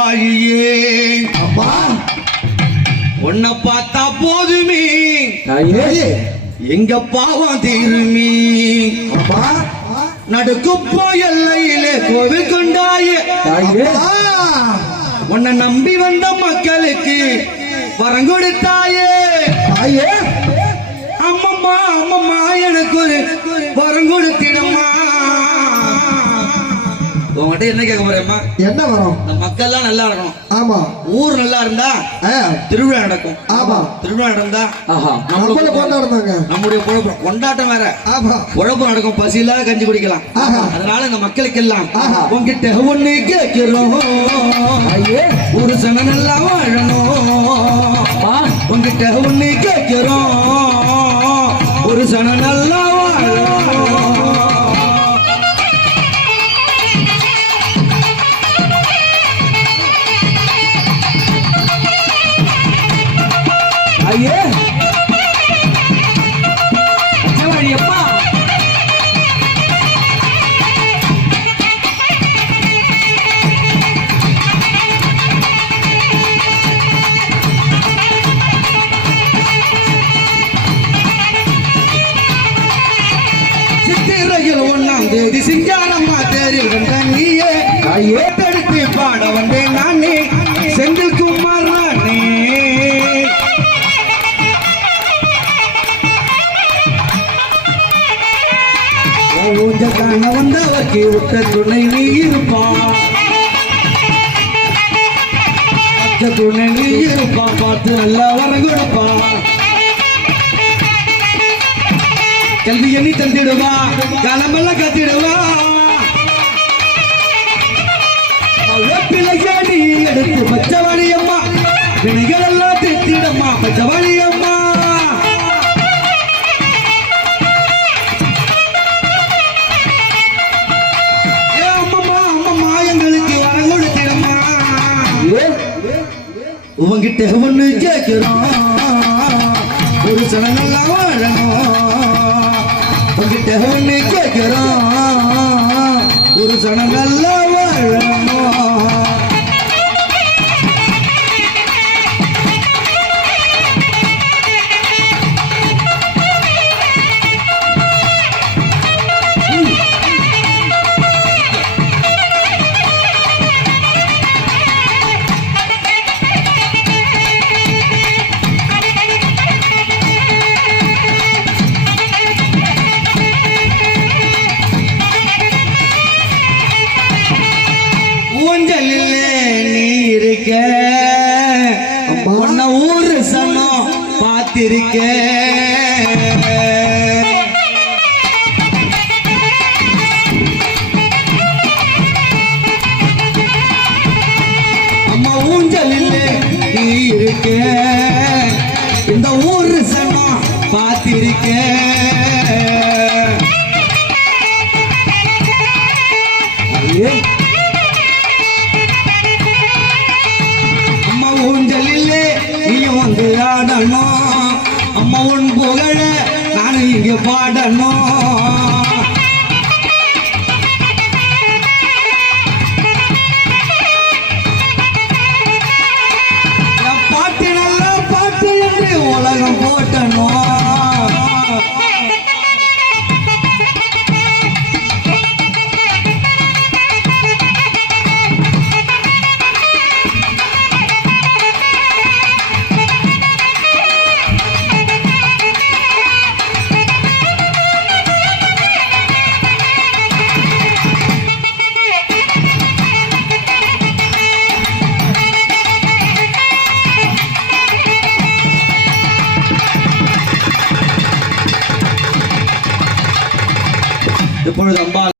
வாழியே அம்மா. உன்னை பார்த்தா போதுமே. எங்க பாவம் தீருமே. அம்மா. நடுக்குப்போ எல்லையிலே கோவில் கொண்டாயே. உன்னை நம்பி வந்த மக்களுக்கு வரம் கொடுத்தாயே. தாயே. அம்மம்மா அம்மம்மா எனக்கு ஒரு வரம் கொடுத்திடம்மா. உங்ககிட்ட என்ன கேட்க போறேம்மா என்ன வரும்? இந்த மக்கள்லாம் நல்லா இருக்கணும். ஆமா. ஊர் நல்லா இருந்தா திருவிழா நடக்கும். ஆமா. திருவிழா நடந்தா நம்மள கொண்டாடுறாங்க நம்முடைய பொழப்பு. கொண்டாட்டம் வேற. ஆமா. உழப்பு நடக்கும். பசியில கஞ்சி குடிக்கலாம். அதனால இந்த மக்களுக்கெல்லாம் ஆஹா. உங்ககிட்ட ஒண்ணு கேட்கிறோம். ஒரு சன நல்லா வாழணும். உங்ககிட்ட ஒண்ணு கேட்கிறோம். ஒரு சன நல்லா தேதி சிங்காரம்மா தேரில் வந்த நீயே தாயே தடுத்து பாட வந்தேன் நானே. செந்தில் குமார் நானே ஊஞ்ச காண வந்தவர்க்கு உற்ற துணை நீ இருப்பா. துணை நீ இருப்பா. பார்த்து நல்லா வரகு கல்வி எண்ணி தந்திடுவா காலமெல்லாம் கத்திடுவா. வேப்பிலையாடி எடுத்து பச்சவாடி அம்மா வினைகள் எல்லாம் திருத்திடம்மா பச்சவாடி அம்மா. உங்ககிட்ட அம்மம்மா, ஒண்ணு கேட்கிறோம் ஒரு சடங்கெல்லாம் நல்லா வாழணும் உன்கிட்ட ஒண்ணு கேட்கிறோம் ஒரு சனம் நல்லா வாழணும். நூறு சமம் பார்த்திருக்கேன். பாடணும்? அம்மா உன் புகழ நானும் இங்கே பாடணும். இப்பொழுது அம்பாள்